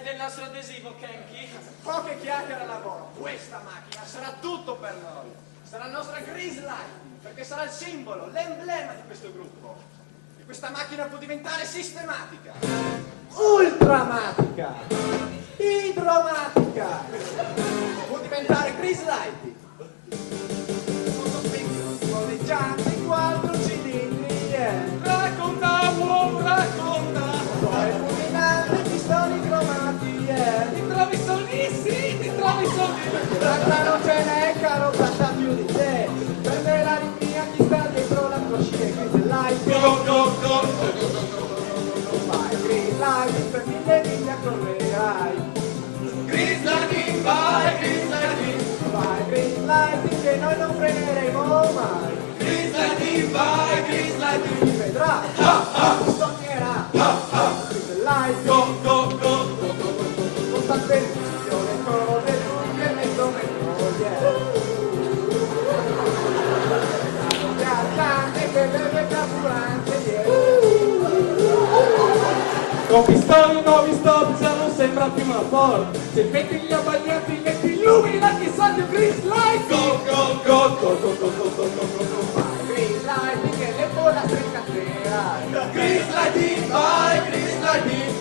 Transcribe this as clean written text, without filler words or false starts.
Hai del nostro adesivo, Kenki? Poche chiacchiere al lavoro. Questa macchina sarà tutto per noi. Sarà la nostra Grease Light, perché sarà il simbolo, l'emblema di questo gruppo. E questa macchina può diventare sistematica, ultramatica, idromatica. Può diventare Grease Light. Spineggianti, 4 cilindri, yeah. Racconta, uomo, racconta! Poi fulminante, pistoni cromati, yeah. Ti trovi solissimi, ti trovi solissimi! Tanta non ce n'è, caro, tanta più di te. Prende la ritmia, chi sta dietro la tua scia, Grease Light. Go, go, go! Vai, Grease Light, per 1000 miglia correrai. Grease Lighting, vai, Grease Lighting! Vai, Grease Light, che noi non freneremo mai. Grease Lighting, vai, Grease Lighting! Chi vedrà, sognerà. Grease Light, Go, go, go! con tante emozioni, cose lunghe, mezzo metro, yeah. Tante che beve carburante, yeah. Con pistoni nuovi stop già non sembra più una Ford. Se metti gli abbaglianti metti illumina che sa di Grease Light. Go, go, go, go, go, go, go, go, go, go. Vai, Grease Light, che le bolla strincaterai. Grease Lighting, vai, Grease Lighting!